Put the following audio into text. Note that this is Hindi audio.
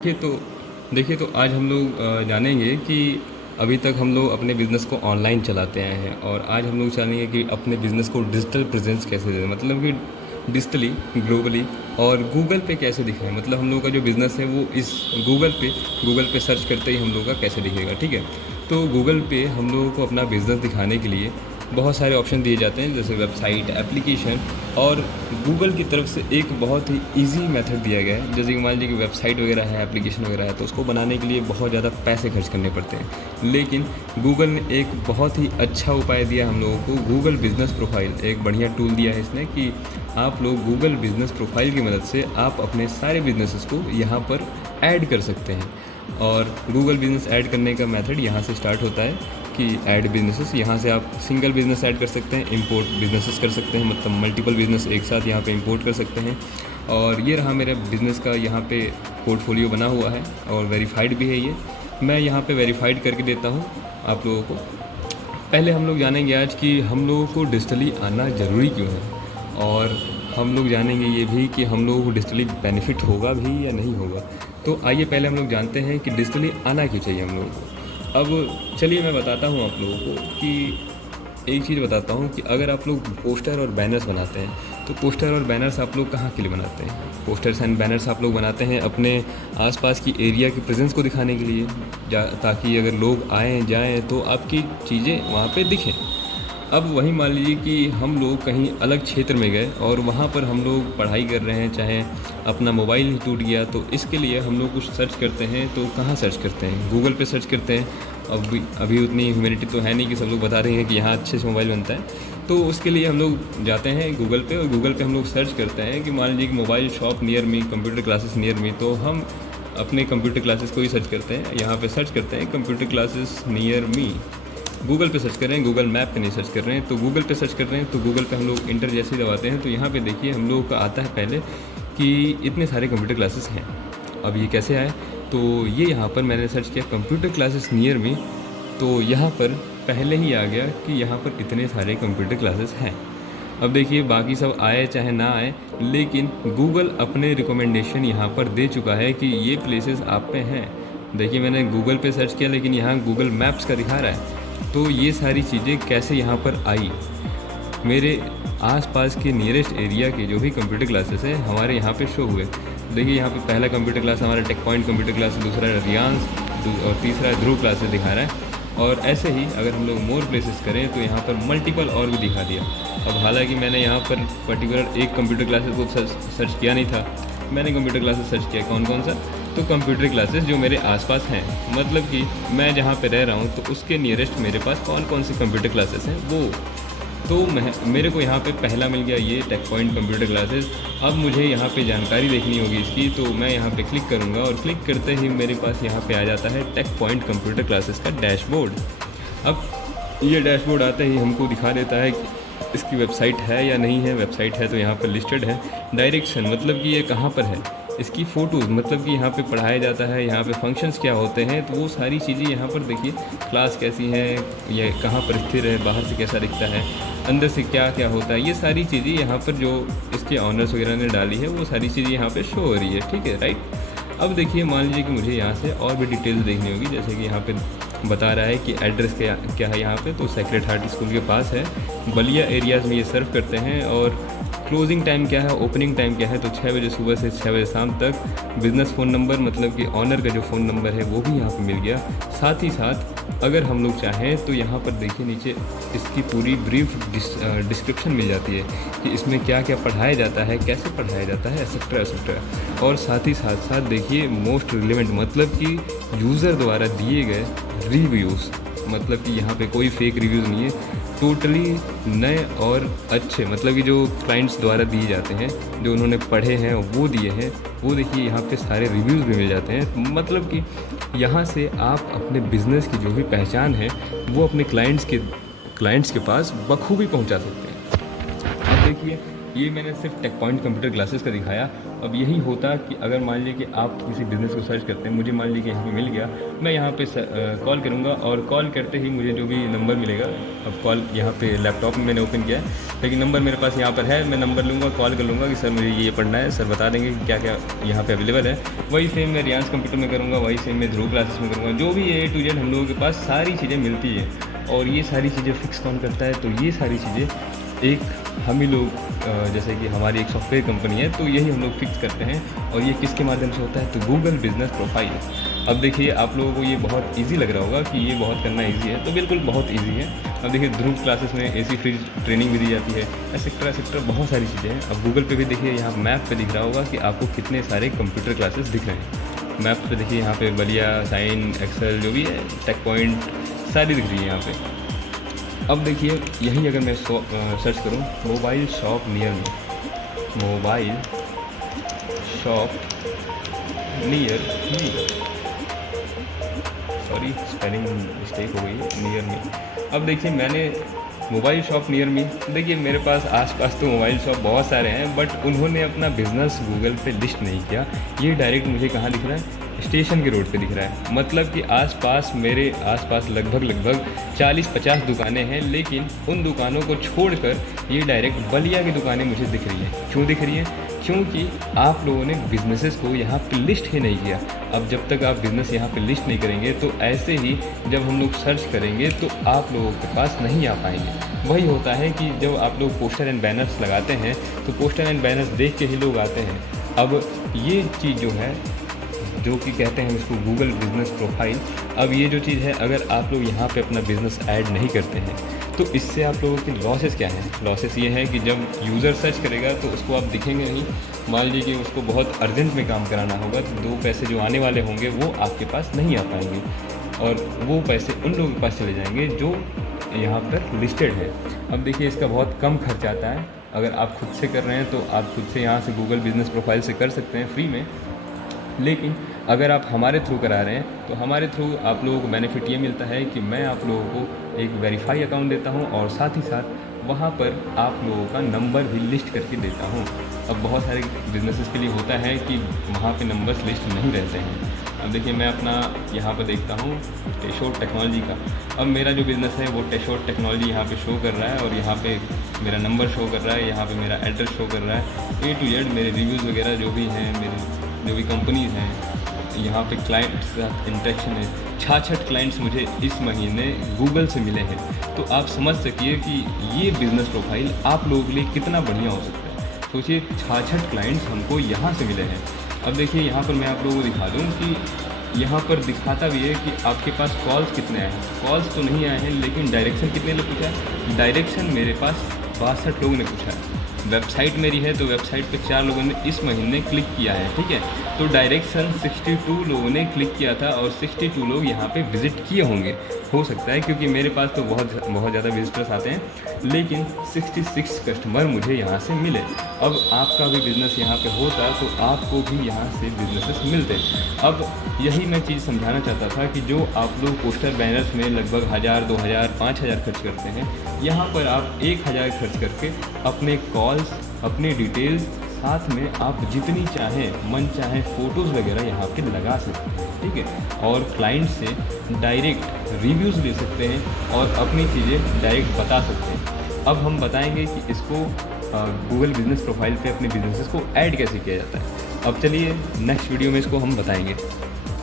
देखिए तो आज हम लोग जानेंगे कि अभी तक हम लोग अपने बिज़नेस को ऑनलाइन चलाते आए हैं और आज हम लोग जानेंगे कि अपने बिज़नेस को डिजिटल प्रेजेंस कैसे दें, मतलब कि डिजिटली, ग्लोबली और गूगल पे कैसे दिखाएं। मतलब हम लोग का जो बिज़नेस है वो इस गूगल पे सर्च करते ही हम लोग का कैसे दिखेगा। ठीक है, तो गूगल पे हम लोगों को अपना बिज़नेस दिखाने के लिए बहुत सारे ऑप्शन दिए जाते हैं, जैसे वेबसाइट, एप्लीकेशन और गूगल की तरफ से एक बहुत ही इजी मेथड दिया गया है। जैसे कि मान लीजिए कि वेबसाइट वगैरह है, एप्लीकेशन वगैरह है, तो उसको बनाने के लिए बहुत ज़्यादा पैसे खर्च करने पड़ते हैं, लेकिन गूगल ने एक बहुत ही अच्छा उपाय दिया हम लोगों को। गूगल बिज़नेस प्रोफाइल एक बढ़िया टूल दिया है इसने कि आप लोग गूगल बिज़नेस प्रोफाइल की मदद से आप अपने सारे बिजनेसेस को यहाँ पर ऐड कर सकते हैं। और गूगल बिज़नेस ऐड करने का मेथड यहाँ से स्टार्ट होता है कि ऐड बिजनेसेस। यहाँ से आप सिंगल बिज़नेस ऐड कर सकते हैं, इंपोर्ट बिजनेसेस कर सकते हैं, मतलब मल्टीपल बिज़नेस एक साथ यहाँ पे इंपोर्ट कर सकते हैं। और ये रहा मेरे बिज़नेस का यहाँ पे पोर्टफोलियो बना हुआ है और वेरीफाइड भी है ये। मैं यहाँ पे वेरीफाइड करके देता हूँ आप लोगों को। पहले हम लोग जानेंगे आज कि हम लोगों को डिजिटली आना ज़रूरी क्यों है, और हम लोग जानेंगे ये भी कि हम लोगों को डिजिटली बेनिफिट होगा भी या नहीं होगा। तो आइए पहले हम लोग जानते हैं कि डिजिटली आना क्यों चाहिए हम लोगों को। अब चलिए मैं बताता हूँ आप लोगों को कि एक चीज़ बताता हूँ कि अगर आप लोग पोस्टर और बैनर्स बनाते हैं तो पोस्टर और बैनर्स आप लोग कहाँ के लिए बनाते हैं। पोस्टर्स एंड बैनर्स आप लोग बनाते हैं अपने आसपास की एरिया की प्रेजेंस को दिखाने के लिए, ताकि अगर लोग आएँ जाएँ तो आपकी चीज़ें वहाँ पे दिखें। अब वही मान लीजिए कि हम लोग कहीं अलग क्षेत्र में गए और वहाँ पर हम लोग पढ़ाई कर रहे हैं, चाहे अपना मोबाइल ही टूट गया, तो इसके लिए हम लोग कुछ सर्च करते हैं। तो कहाँ सर्च करते हैं? गूगल पे सर्च करते हैं। अभी उतनी ह्यूमैनिटी तो है नहीं कि सब लोग बता रहे हैं कि यहाँ अच्छे से मोबाइल बनता है। तो उसके लिए हम लोग जाते हैं गूगल पे और गूगल पे हम लोग सर्च करते हैं कि मान लीजिए कि mobile shop near me, computer classes near me, तो हम अपने कंप्यूटर क्लासेस को ही सर्च करते हैं। यहाँ पे सर्च करते हैं computer classes near me. Google पे सर्च कर रहे हैं, गूगल मैप पे नहीं सर्च कर रहे हैं। तो गूगल पे सर्च कर रहे हैं तो गूगल पे हम लोग इंटर जैसे ही दबाते हैं तो यहाँ पे देखिए हम लोगों का आता है पहले कि इतने सारे कंप्यूटर क्लासेस हैं। अब ये कैसे आए? तो ये यहाँ पर मैंने सर्च किया कंप्यूटर क्लासेस नियर मी, तो यहाँ पर पहले ही आ गया कि यहाँ पर इतने सारे कंप्यूटर क्लासेस हैं। अब देखिए बाकी सब आए चाहे ना आए, लेकिन गूगल अपने रिकमेंडेशन यहाँ पर दे चुका है कि ये प्लेसेस आप पे हैं। देखिए मैंने गूगल पे सर्च किया लेकिन यहाँ गूगल मैप्स का दिखा रहा है। तो ये सारी चीज़ें कैसे यहाँ पर आई? मेरे आसपास के नियरेस्ट एरिया के जो भी कंप्यूटर क्लासेस हैं हमारे यहाँ पे शो हुए। देखिए यहाँ पे पहला कंप्यूटर क्लास हमारा टेक पॉइंट कंप्यूटर क्लास, दूसरा रियांस और तीसरा ध्रुव क्लासेस दिखा रहा है। और ऐसे ही अगर हम लोग मोर प्लेसेस करें तो यहाँ पर मल्टीपल और भी दिखा दिया। अब हालांकि मैंने यहाँ पर पर्टिकुलर एक कंप्यूटर क्लासेस को सर्च किया नहीं था, मैंने कंप्यूटर क्लासेस सर्च किया। कौन कौन सा? तो कंप्यूटर क्लासेस जो मेरे आसपास हैं, मतलब कि मैं जहाँ पे रह रहा हूँ तो उसके नियरेस्ट मेरे पास कौन कौन से कंप्यूटर क्लासेस हैं वो। तो मेरे को यहाँ पे पहला मिल गया ये टेक पॉइंट कंप्यूटर क्लासेस। अब मुझे यहाँ पे जानकारी देखनी होगी इसकी, तो मैं यहाँ पे क्लिक करूँगा और क्लिक करते ही मेरे पास यहाँ पे आ जाता है टेक पॉइंट कंप्यूटर क्लासेस का डैशबोर्ड। अब ये डैशबोर्ड आते ही हमको दिखा देता है कि इसकी वेबसाइट है या नहीं है। वेबसाइट है तो यहाँ पर लिस्टेड है। डायरेक्शन मतलब कि ये कहाँ पर है। इसकी फ़ोटोज़ मतलब कि यहाँ पे पढ़ाया जाता है, यहाँ पे फंक्शंस क्या होते हैं, तो वो सारी चीज़ें यहाँ पर देखिए। क्लास कैसी है, ये कहाँ पर स्थिर है, बाहर से कैसा दिखता है, अंदर से क्या क्या होता है, ये सारी चीज़ें यहाँ पर जो इसके ऑनर्स वगैरह ने डाली है वो सारी चीज़ें यहाँ पर शो हो रही है। ठीक है, राइट। अब देखिए मान लीजिए कि मुझे यहाँ से और भी डिटेल्स देखनी होगी, जैसे कि यहाँ पे बता रहा है कि एड्रेस क्या है यहाँ पे, तो सेक्रेड हार्ट स्कूल के पास है, बलिया एरियाज़ में ये सर्व करते हैं। और क्लोजिंग टाइम क्या है, ओपनिंग टाइम क्या है, तो 6 बजे सुबह से 6 बजे शाम तक। बिज़नेस फ़ोन नंबर मतलब कि ऑनर का जो फ़ोन नंबर है वो भी यहाँ पे मिल गया। साथ ही साथ अगर हम लोग चाहें तो यहाँ पर देखिए नीचे इसकी पूरी ब्रीफ डिस्क्रिप्शन मिल जाती है कि इसमें क्या क्या पढ़ाया जाता है, कैसे पढ़ाया जाता है, एक्सेट्रा एक्सेट्रा। और साथ ही साथ देखिए मोस्ट रिलेवेंट मतलब कि यूज़र द्वारा दिए गए रिव्यूज़, मतलब कि यहाँ पे कोई फेक रिव्यूज़ नहीं है, टोटली नए और अच्छे, मतलब कि जो क्लाइंट्स द्वारा दिए जाते हैं, जो उन्होंने पढ़े हैं वो दिए हैं, वो देखिए यहाँ पे सारे रिव्यूज़ भी मिल जाते हैं। मतलब कि यहाँ से आप अपने बिज़नेस की जो भी पहचान है वो अपने क्लाइंट्स के पास बखूबी पहुँचा सकते हैं। अब देखिए ये मैंने सिर्फ टेक पॉइंट कंप्यूटर क्लासेस का दिखाया, अब यही होता कि अगर मान लीजिए कि आप किसी बिज़नेस को सर्च करते हैं, मुझे मान लीजिए कि यहाँ पे मिल गया, मैं यहाँ पे कॉल करूँगा और कॉल करते ही मुझे जो भी नंबर मिलेगा, अब कॉल यहाँ पे लैपटॉप में मैंने ओपन किया है लेकिन नंबर मेरे पास यहाँ पर है, मैं नंबर लूँगा, कॉल कर लूँगा कि सर मुझे ये पढ़ना है, सर बता देंगे कि क्या क्या यहाँ पे अवेलेबल है। वही सेम मैं रियांस कंप्यूटर में करूँगा, वही सेम मैं ध्रुव क्लासेस में करूँगा। जो भी A to Z हम लोगों के पास सारी चीज़ें मिलती हैं और ये सारी चीज़ें फिक्स कौन करता है, तो ये सारी चीज़ें एक हम ही लोग जैसे कि हमारी एक सॉफ्टवेयर कंपनी है तो यही हम लोग फिक्स करते हैं। और ये किसके माध्यम से होता है, तो गूगल बिजनेस प्रोफाइल। अब देखिए आप लोगों को ये बहुत इजी लग रहा होगा कि ये बहुत करना इजी है, तो बिल्कुल बहुत इजी है। अब देखिए ध्रुव क्लासेस में AC फ्रिज ट्रेनिंग भी दी जाती है, एक्सेट्रा बहुत सारी चीज़ें हैं। अब गूगल पे भी देखिए यहाँ मैप पे दिख रहा होगा कि आपको कितने सारे कंप्यूटर क्लासेस दिख रहे हैं। मैप पे देखिए यहाँ पे बलिया, साइन, एक्सेल जो भी है, टेक पॉइंट सारी दिख रही है यहाँ पे। अब देखिए यही अगर मैं सर्च करूँ mobile shop near me, mobile shop near me, sorry spelling mistake हो गई है, नियर मी। अब देखिए मैंने मोबाइल शॉप नियर मी, देखिए मेरे पास आसपास तो मोबाइल शॉप बहुत सारे हैं बट उन्होंने अपना बिज़नेस गूगल पे लिस्ट नहीं किया। ये डायरेक्ट मुझे कहाँ दिख रहा है, स्टेशन के रोड पे दिख रहा है। मतलब कि आसपास मेरे आसपास लगभग 40-50 दुकानें हैं, लेकिन उन दुकानों को छोड़कर ये डायरेक्ट बलिया की दुकानें मुझे दिख रही हैं। क्यों दिख रही हैं? क्योंकि आप लोगों ने बिज़नेसेस को यहाँ पे लिस्ट ही नहीं किया। अब जब तक आप बिज़नेस यहाँ पे लिस्ट नहीं करेंगे तो ऐसे ही जब हम लोग सर्च करेंगे तो आप लोगों के पास नहीं आ पाएंगे। वही होता है कि जब आप लोग पोस्टर एंड बैनर्स लगाते हैं तो पोस्टर एंड बैनर्स देख के ही लोग आते हैं। अब ये चीज़ जो है, जो कि कहते हैं इसको गूगल बिज़नेस प्रोफाइल, अब ये जो चीज़ है अगर आप लोग यहाँ पे अपना बिज़नेस ऐड नहीं करते हैं तो इससे आप लोगों की लॉसेस क्या हैं? लॉसेस ये है कि जब यूज़र सर्च करेगा तो उसको आप दिखेंगे नहीं। मान लीजिए कि उसको बहुत अर्जेंट में काम कराना होगा तो 2 पैसे जो आने वाले होंगे वो आपके पास नहीं आ पाएंगे और वो पैसे उन लोगों के पास चले जाएंगे जो यहाँ पर लिस्टेड है। अब देखिए इसका बहुत कम खर्च आता है। अगर आप खुद से कर रहे हैं तो आप खुद से यहाँ से गूगल बिज़नेस प्रोफाइल से कर सकते हैं फ्री में, लेकिन अगर आप हमारे थ्रू करा रहे हैं तो हमारे थ्रू आप लोगों को बेनिफिट ये मिलता है कि मैं आप लोगों को एक वेरीफाई अकाउंट देता हूँ और साथ ही साथ वहाँ पर आप लोगों का नंबर भी लिस्ट करके देता हूँ। अब बहुत सारे बिजनेसेस के लिए होता है कि वहाँ पे नंबर्स लिस्ट नहीं रहते हैं। अब देखिए मैं अपना यहाँ पर देखता हूँ टेशोट टेक्नोलॉजी का। अब मेरा जो बिज़नेस है वो टेशोट टेक्नोलॉजी यहाँ पे शो कर रहा है और यहाँ पे मेरा नंबर शो कर रहा है, यहाँ पे मेरा एड्रेस शो कर रहा है। A to Z मेरे रिव्यूज़ वगैरह जो भी हैं, मेरे जो भी कंपनीज़ हैं, यहाँ पे क्लाइंट के साथ इंटरेक्शन है। 66 क्लाइंट्स मुझे इस महीने गूगल से मिले हैं। तो आप समझ सकिए कि ये बिज़नेस प्रोफाइल आप लोगों के लिए कितना बढ़िया हो सकता है। सोचिए 66 क्लाइंट्स हमको यहाँ से मिले हैं। अब देखिए यहाँ पर मैं आप लोगों को दिखा दूँ कि यहाँ पर दिखाता भी है कि आपके पास कॉल्स कितने आए हैं। कॉल्स तो नहीं आए हैं लेकिन डायरेक्शन कितने ने पूछा है? डायरेक्शन मेरे पास 62 लोगों ने पूछा है। वेबसाइट मेरी है तो वेबसाइट पे 4 लोगों ने इस महीने क्लिक किया है, ठीक है। तो डायरेक्शन 62 लोगों ने क्लिक किया था और 62 लोग यहाँ पे विज़िट किए होंगे, हो सकता है, क्योंकि मेरे पास तो बहुत ज़्यादा विजिटर्स आते हैं, लेकिन 66 कस्टमर मुझे यहाँ से मिले। अब आपका भी बिज़नेस यहाँ पे होता तो आपको भी यहाँ से बिजनेसेस मिलते। अब यही मैं चीज़ समझाना चाहता था कि जो आप लोग पोस्टर बैनर्स में लगभग 1000, 2000, 5000 खर्च करते हैं, यहाँ पर आप 1000 खर्च करके अपने कॉल्स, अपने डिटेल्स, साथ में आप जितनी चाहें मन चाहे फ़ोटोज़ वगैरह यहाँ पे लगा सकते हैं, ठीक है। और क्लाइंट से डायरेक्ट रिव्यूज़ ले सकते हैं और अपनी चीज़ें डायरेक्ट बता सकते हैं। अब हम बताएंगे कि इसको गूगल बिज़नेस प्रोफाइल पे अपने बिजनेसेस को ऐड कैसे किया जाता है। अब चलिए नेक्स्ट वीडियो में इसको हम बताएंगे।